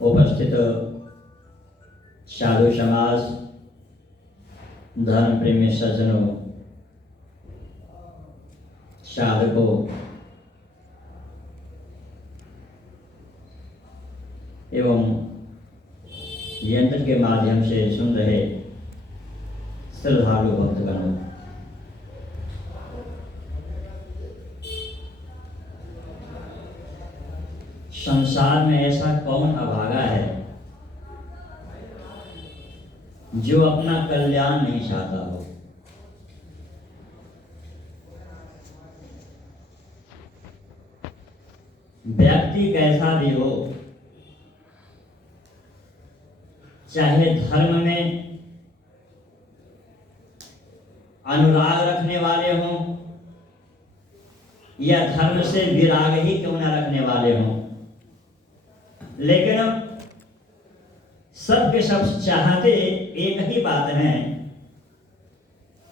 उपस्थित साधु समाज, धर्म प्रेमी सज्जनों, साधकों एवं यंत्र के माध्यम से सुन रहे श्रद्धालु भक्तगणों, संसार में ऐसा कौन अभागा है जो अपना कल्याण नहीं चाहता हो। व्यक्ति कैसा भी हो, चाहे धर्म में अनुराग रखने वाले हों या धर्म से विराग ही क्यों न रखने वाले हों, लेकिन सब के सब चाहते एक ही बात है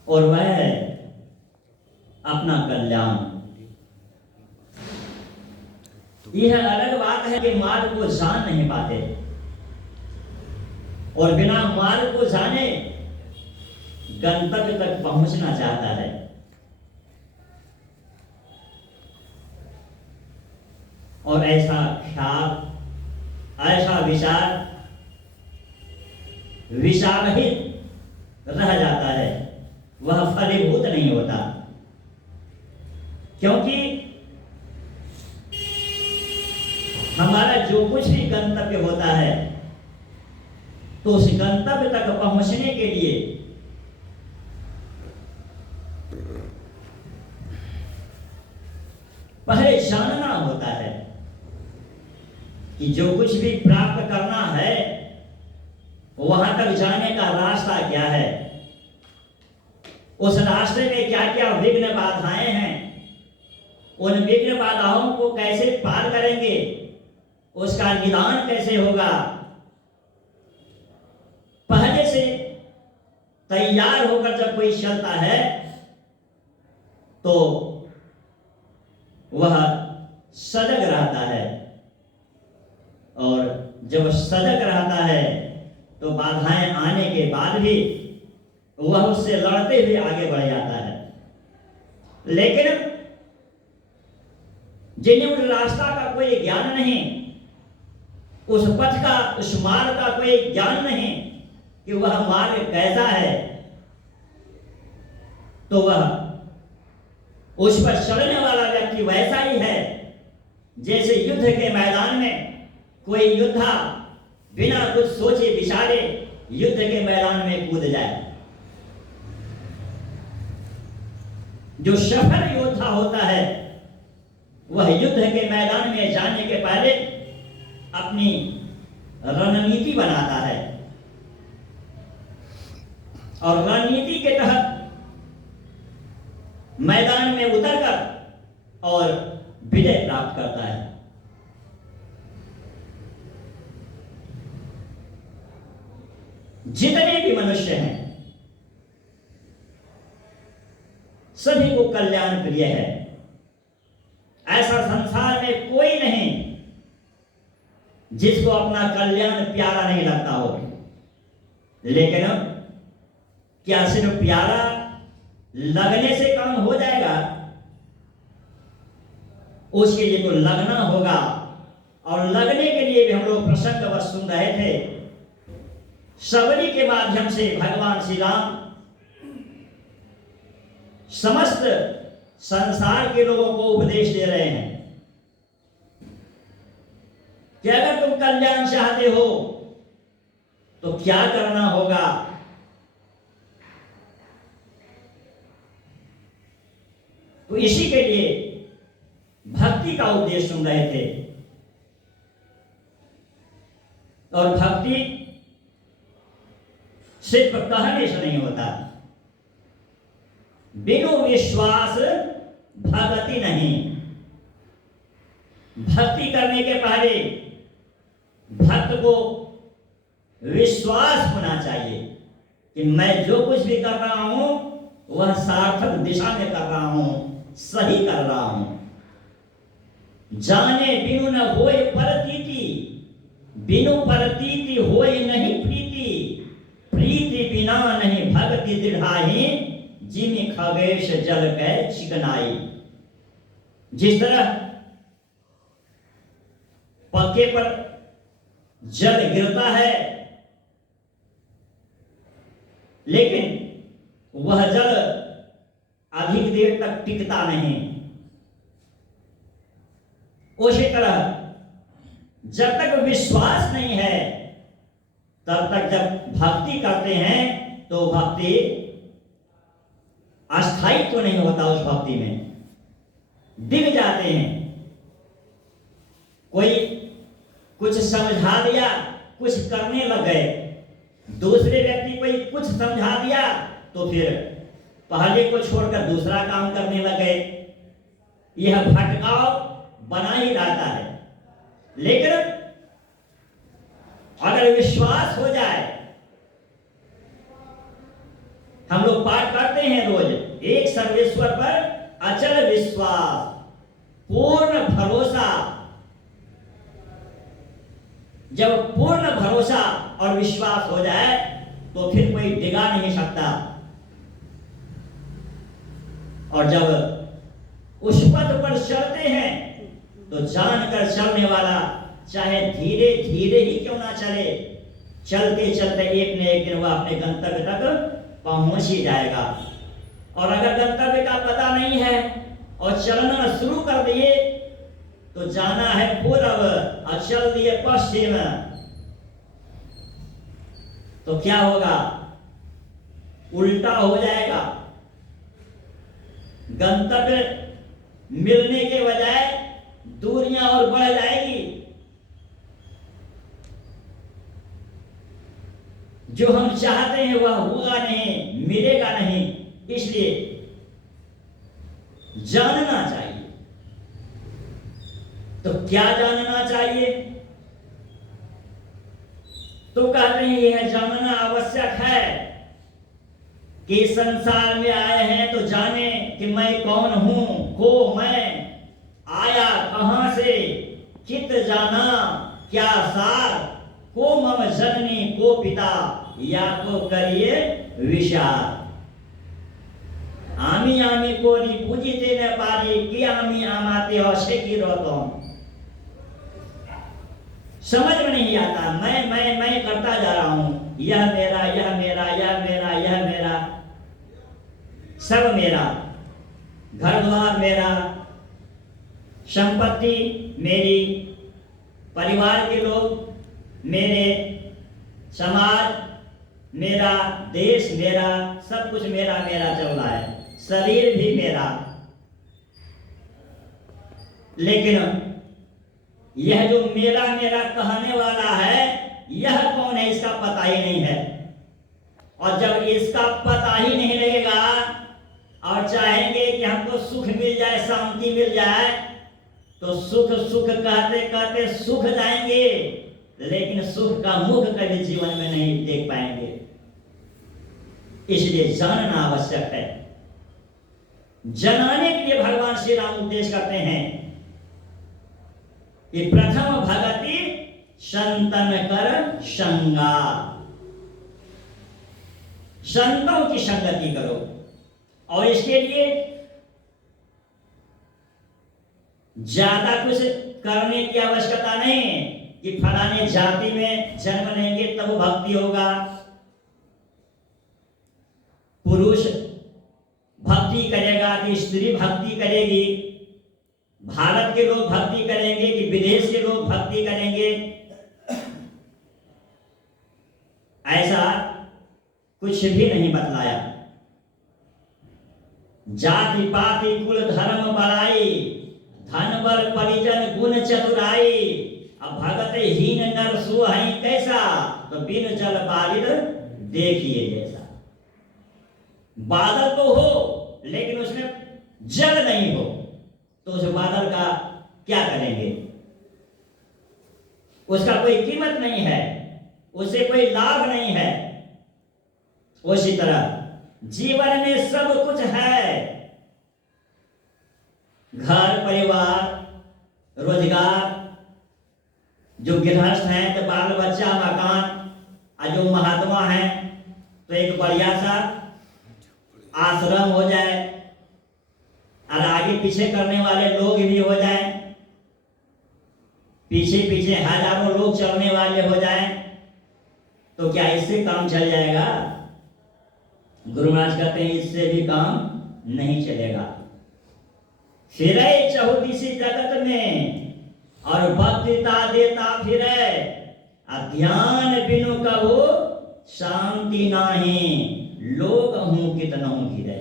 और वह है अपना कल्याण। यह अलग बात है कि मार्ग को जान नहीं पाते और बिना मार्ग को जाने गंतव्य तक पहुंचना चाहता है। और ऐसा ख्याल, ऐसा विचार विचारहीन रह जाता है, वह फलीभूत नहीं होता। क्योंकि हमारा जो कुछ भी गंतव्य होता है तो उस गंतव्य तक पहुंचने के लिए पहले जानना होता है कि जो कुछ भी प्राप्त करना है वहां तक जाने का रास्ता क्या है, उस रास्ते में क्या क्या विघ्न बाधाएं हैं, उन विघ्न बाधाओं को कैसे पार करेंगे, उसका निदान कैसे होगा। पहले से तैयार होकर जब कोई चलता है तो वह सजग रहता है और जब सजग रहता है तो बाधाएं आने के बाद भी वह उससे लड़ते हुए आगे बढ़ जाता है। लेकिन जिन्हें उस रास्ता का कोई ज्ञान नहीं, उस पथ का, उस मार्ग का कोई ज्ञान नहीं कि वह मार्ग कैसा है, तो वह उस पर चढ़ने वाला व्यक्ति वैसा ही है जैसे युद्ध के मैदान में कोई योद्धा बिना कुछ सोचे विचारे युद्ध के मैदान में कूद जाए। जो सफल योद्धा होता है वह युद्ध के मैदान में जाने के पहले अपनी रणनीति बनाता है और रणनीति के तहत मैदान में उतरकर और विजय प्राप्त करता है। जितने भी मनुष्य हैं सभी को कल्याण प्रिय है। ऐसा संसार में कोई नहीं जिसको अपना कल्याण प्यारा नहीं लगता हो। लेकिन क्या सिर्फ प्यारा लगने से काम हो जाएगा? उसके लिए तो लगना होगा। और लगने के लिए भी हम लोग प्रसंगवश सुन रहे थे, सबरी के माध्यम से भगवान श्री राम समस्त संसार के लोगों को उपदेश दे रहे हैं कि अगर तुम कल्याण चाहते हो तो क्या करना होगा। तो इसी के लिए भक्ति का उपदेश सुन रहे थे। और भक्ति सिर्फ कहने से नहीं होता, बिनु विश्वास भक्ति नहीं। भक्ति करने के पहले भक्त को विश्वास होना चाहिए कि मैं जो कुछ भी कर रहा हूं वह सार्थक दिशा में कर रहा हूं, सही कर रहा हूं। जाने बिनु न होए परतीति, बिनु परतीति होई नहीं प्रीति, प्रीति बिना नहीं भक्ति दृढ़ाई, जिमि खगेश जल कै चिकनाई। जिस तरह पक्के पर जल गिरता है लेकिन वह जल अधिक देर तक टिकता नहीं, उसी तरह जब तक विश्वास नहीं है तब तक जब भक्ति करते हैं तो भक्ति अस्थायी तो नहीं होता, उस भक्ति में दिख जाते हैं। कोई कुछ समझा दिया, कुछ करने लग गए, दूसरे व्यक्ति कोई कुछ समझा दिया तो फिर पहले को छोड़कर दूसरा काम करने लग गए। यह भटकाव बना ही रहता है। लेकिन अगर विश्वास हो जाए, हम लोग पाठ करते हैं रोज, एक सर्वेश्वर पर अचल विश्वास, पूर्ण भरोसा। जब पूर्ण भरोसा और विश्वास हो जाए तो फिर कोई डिगा नहीं सकता। और जब उस पथ पर चलते हैं तो जानकर चलने वाला चाहे धीरे धीरे ही क्यों ना चले, चलते चलते एक न एक दिन वह अपने गंतव्य तक पहुंच ही जाएगा। और अगर गंतव्य का पता नहीं है और चलना शुरू कर दिए तो जाना है पूर्व और चल दिए पश्चिम, तो क्या होगा? उल्टा हो जाएगा। गंतव्य मिलने के बजाय दूरियां और बढ़ जाएगी। जो हम चाहते हैं वह होगा नहीं, मिलेगा नहीं। इसलिए जानना चाहिए। तो क्या जानना चाहिए? तो कहते हैं यह जानना आवश्यक है कि संसार में आए हैं तो जाने कि मैं कौन हूं, को मैं आया कहां से, चित जाना क्या सार, को मम जननी को पिता, या को करिए विचार। आमी आमी कोरी पूजिते न पारी, कि आमी आमाते औषे की रोतो। समझ में नहीं आता, मैं करता जा रहा हूं, यह मेरा, यह मेरा, यह मेरा, यह मेरा, सब मेरा, घर द्वार मेरा, संपत्ति मेरी, परिवार के लोग मेरे, समाज मेरा, देश मेरा, सब कुछ मेरा मेरा चल रहा है, शरीर भी मेरा। लेकिन यह जो मेरा मेरा कहने वाला है, यह कौन है इसका पता ही नहीं है। और जब इसका पता ही नहीं रहेगा और चाहेंगे कि हमको सुख मिल जाए, शांति मिल जाए, तो सुख सुख कहते कहते सुख जाएंगे, लेकिन सुख का मुख कभी जीवन में नहीं देख पाएंगे। इसलिए जानना आवश्यक है। जनाने के लिए भगवान श्री राम उपदेश करते हैं कि प्रथम भगति संतन कर संगा, संतों की संगति करो। और इसके लिए ज्यादा कुछ करने की आवश्यकता नहीं कि फलाने जाति में जन्म लेंगे तब भक्ति होगा, पुरुष भक्ति करेगा कि स्त्री भक्ति करेगी, भारत के लोग भक्ति करेंगे कि विदेश के लोग भक्ति करेंगे, ऐसा कुछ भी नहीं बतलाया। जाति पाति कुल धर्म बड़ाई, धन बल परिजन गुण चतुराई, अब भगत हीन नर सुहाई कैसा, तो बिन जल बारिद देखिए जैसा। बादल तो हो लेकिन उसमें जल नहीं हो तो उस बादल का क्या करेंगे? उसका कोई कीमत नहीं है, उससे कोई लाभ नहीं है। उसी तरह जीवन में सब कुछ है, घर परिवार रोजगार जो गृहस्थ हैं तो बाल बच्चा मकान, और जो महात्मा हैं तो एक बढ़िया सा आश्रम हो जाए, और आगे पीछे करने वाले लोग भी हो जाए, पीछे पीछे हजारों लोग चलने वाले हो जाए, तो क्या इससे काम चल जाएगा? गुरु महाराज कहते हैं इससे भी काम नहीं चलेगा। फिरे चहुदिशी जगत में और वक्तृता देता फिरे, ध्यान बिनु कहो शांति नाही, लोग हूं कितनों घिरे।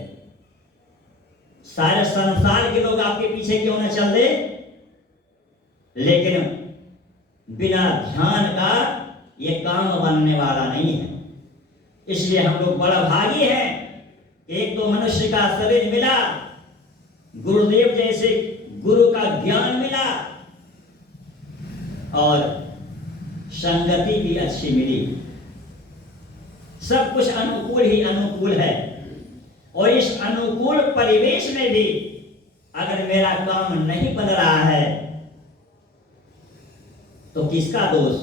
सारे संसार के लोग आपके पीछे क्यों न चल दे, लेकिन बिना ध्यान का ये काम बनने वाला नहीं है। इसलिए हम लोग बड़ा भागी हैं। एक तो मनुष्य का शरीर मिला, गुरुदेव जैसे गुरु का ज्ञान मिला, और संगति भी अच्छी मिली। सब कुछ अनुकूल ही अनुकूल है। और इस अनुकूल परिवेश में भी अगर मेरा काम नहीं बन रहा है तो किसका दोष?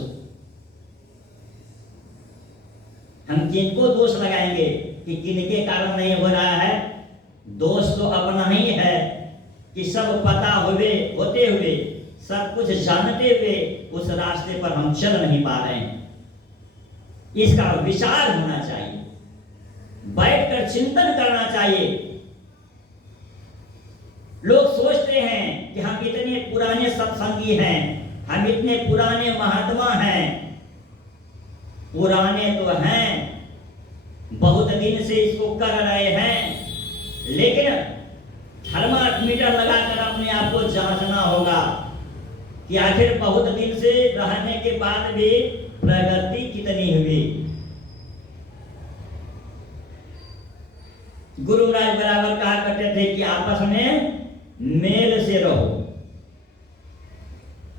हम किनको दोष लगाएंगे कि किनके कारण नहीं हो रहा है? दोष तो अपना ही है कि सब पता होते हुए, सब कुछ जानते हुए उस रास्ते पर हम चल नहीं पा रहे हैं। इसका विचार होना चाहिए, बैठकर चिंतन करना चाहिए। लोग सोचते हैं कि हम इतने पुराने सत्संगी हैं, हम इतने पुराने महात्मा हैं। पुराने तो हैं, बहुत दिन से इसको कर रहे हैं, लेकिन थर्मामीटर लगाकर अपने आप को जांचना होगा कि आखिर बहुत दिन से रहने के बाद भी प्रगति कितनी हुई। गुरु महाराज बराबर कहा करते थे कि आपस में मेल से रहो।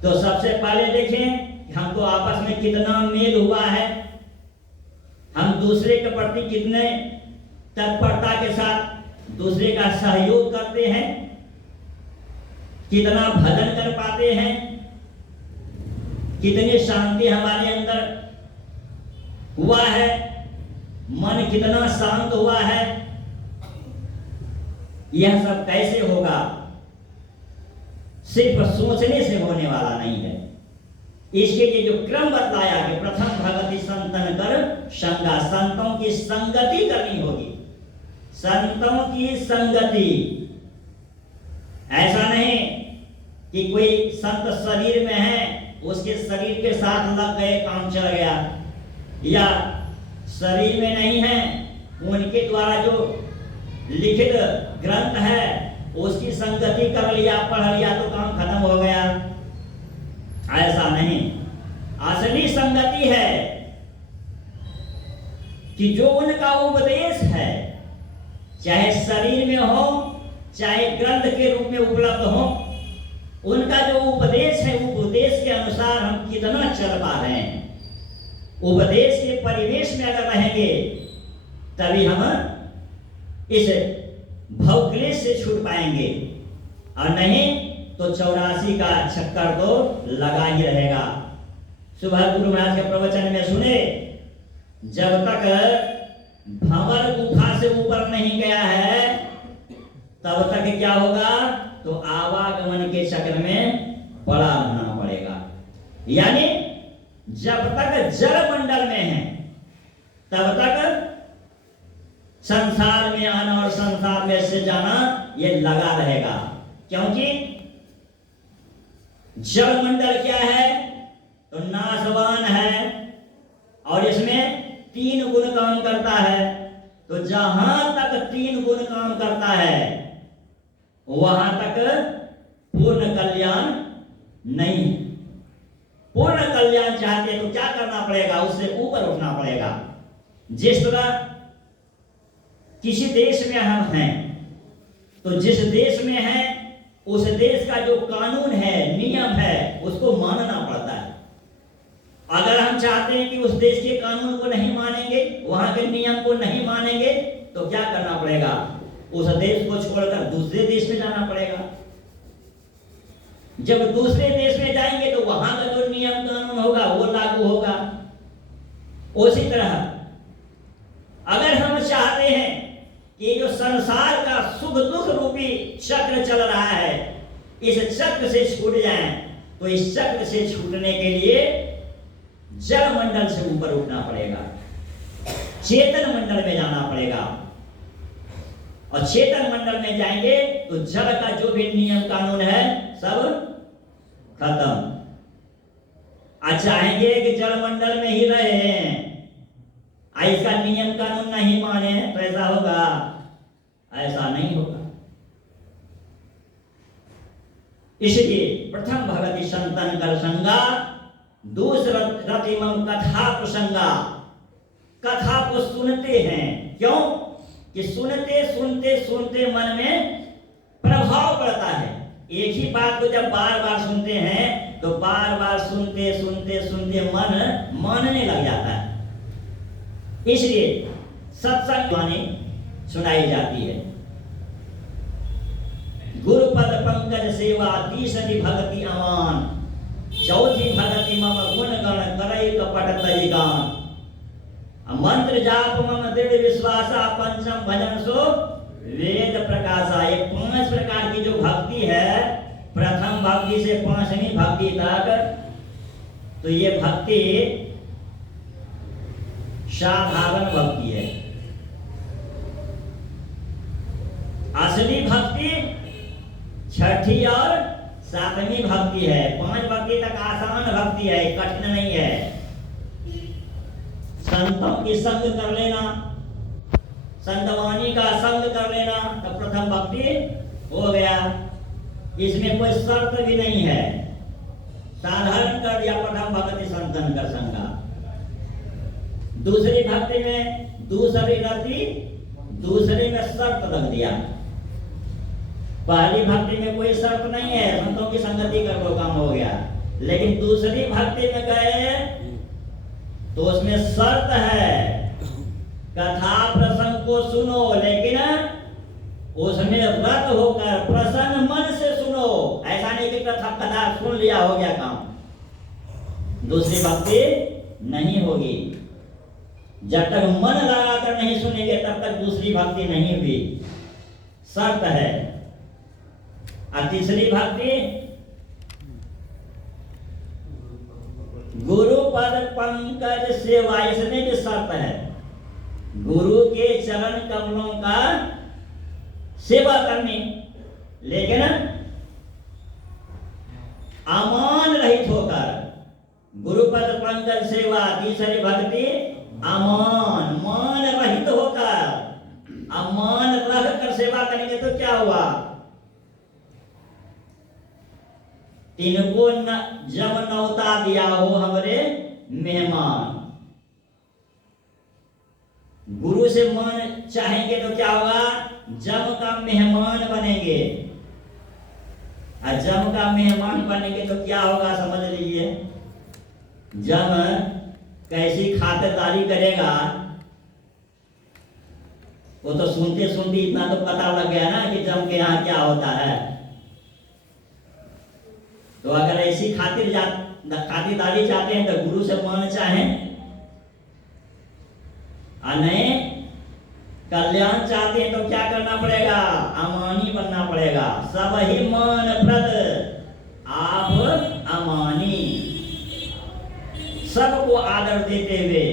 तो सबसे पहले देखें कि हमको आपस में कितना मेल हुआ है, हम दूसरे के प्रति कितने तत्परता के साथ दूसरे का सहयोग करते हैं, कितना भजन कर पाते हैं, कितनी शांति हमारे अंदर हुआ है, मन कितना शांत हुआ है। यह सब कैसे होगा? सिर्फ सोचने से होने वाला नहीं है। इसके लिए जो क्रम बतलाया कि प्रथम भगति संतन कर संगा, संतों की संगति करनी होगी। संतों की संगति, ऐसा नहीं कि कोई संत शरीर में है, उसके शरीर के साथ लग गए, काम चल गया, या शरीर में नहीं है, उनके द्वारा जो लिखित ग्रंथ है उसकी संगति कर लिया, पढ़ लिया तो काम खत्म हो गया। ऐसा नहीं। असली संगति है कि जो उनका उपदेश है, चाहे शरीर में हो चाहे ग्रंथ के रूप में उपलब्ध हो, उनका जो उपदेश है, उपदेश के अनुसार हम कितना चल पा रहे हैं। उपदेश के परिवेश में अगर रहेंगे तभी हम इस भवक्लेश से छूट पाएंगे, और नहीं तो 84 का चक्कर तो लगा ही रहेगा। सुबह गुरु महाराज के प्रवचन में सुने, जब तक भंवर गुफा से ऊपर नहीं गया है तब तक क्या होगा? तो आवागमन के चक्र में पड़ा रहना पड़ेगा। यानी जब तक जल मंडल में है तब तक संसार में आना और संसार में से जाना ये लगा रहेगा। क्योंकि जल मंडल क्या है? तो नाशवान है, और इसमें 3 गुण काम करता है। तो जहां तक 3 गुण काम करता है वहां तक पूर्ण कल्याण नहीं। पूर्ण कल्याण चाहते तो क्या करना पड़ेगा? उससे ऊपर उठना पड़ेगा। जिस तरह किसी देश में हम हैं, तो जिस देश में हैं उस देश का जो कानून है, नियम है, उसको मानना पड़ता है। अगर हम चाहते हैं कि उस देश के कानून को नहीं मानेंगे, वहां के नियम को नहीं मानेंगे, तो क्या करना पड़ेगा? उस देश को छोड़कर दूसरे देश में जाना पड़ेगा। जब दूसरे देश में जाएंगे तो वहां का जो नियम कानून होगा वो लागू होगा। उसी तरह अगर हम चाहते हैं कि जो संसार का सुख दुख रूपी चक्र चल रहा है इस चक्र से छूट जाए, तो इस चक्र से छूटने के लिए जल मंडल से ऊपर उठना पड़ेगा, चेतन मंडल में जाना पड़ेगा। और चेतन मंडल में जाएंगे तो जल का जो भी नियम कानून है सब खत्म। चाहेंगे कि जल मंडल में ही रहे, इसका नियम कानून नहीं माने तो ऐसा होगा? ऐसा नहीं होगा। इसलिए प्रथम भगति संतन कर संगा, दूसरा रतिमम कथा प्रसंगा। कथा को सुनते हैं, क्यों कि सुनते सुनते सुनते मन में प्रभाव पड़ता है। एक ही बात को जब बार बार सुनते हैं तो बार बार सुनते सुनते सुनते मन मानने लग जाता है। इसलिए सत्संग वाणी सुनाई जाती है। गुरुपद पंकज सेवा तीसरी भक्ति अमान, चौथी भक्ति मम गुण गण करई कपट तई गान। मंत्र जाप मम दृढ़ विश्वासा, पंचम भजन सो वेद प्रकाशा। ये 5 प्रकार की जो भक्ति है, प्रथम भक्ति से 5वीं भक्ति तक, तो ये भक्ति साधारण भक्ति है। असली भक्ति 6ठी और 7वीं भक्ति है। 5 भक्ति तक आसान भक्ति है, कठिन नहीं है। संतों की संग कर लेना, संतवाणी का संग कर लेना तो प्रथम भक्ति हो गया। इसमें कोई शर्त भी नहीं है, साधारण कर दिया प्रथम भक्ति संतन कर संगा। दूसरी भक्ति में दूसरी रति, दूसरे में शर्त रख दिया। पहली भक्ति में कोई शर्त नहीं है, संतों की संगति कर लो काम हो गया। लेकिन दूसरी भक्ति में गए तो उसमें शर्त है, कथा प्रसंग को सुनो, लेकिन उसमें व्रत होकर प्रसन्न मन से सुनो। ऐसा नहीं कि कथा सुन लिया हो गया काम। दूसरी भक्ति नहीं होगी। जब तक मन लगाकर नहीं सुनेंगे तब तक दूसरी भक्ति नहीं हुई, शर्त है। और तीसरी भक्ति गुरु पद पंकज सेवा, इसमें भी शर्त है। गुरु के चरण कमलों का सेवा करनी, लेकिन अमान रहित होकर। गुरु पद पंकज सेवा, तीसरी भक्ति अमान, मान रहित होकर। अमान रह कर सेवा करेंगे तो क्या हुआ? इनको जब नौता दिया हो हमरे मेहमान। गुरु से मान चाहेंगे तो क्या होगा? जम का मेहमान बनेंगे। और जम का मेहमान बनेंगे तो क्या होगा समझ लीजिए। जम कैसी खातिरदारी करेगा वो तो सुनते सुनते इतना तो पता लग गया ना कि जम के यहाँ क्या होता है। तो अगर ऐसी खातिरदारी चाहते हैं तो गुरु से मान चाहें, और नहीं कल्याण चाहते हैं तो क्या करना पड़ेगा? अमानी बनना पड़ेगा। सब ही मान प्रद आप अमानी, सबको आदर देते हुए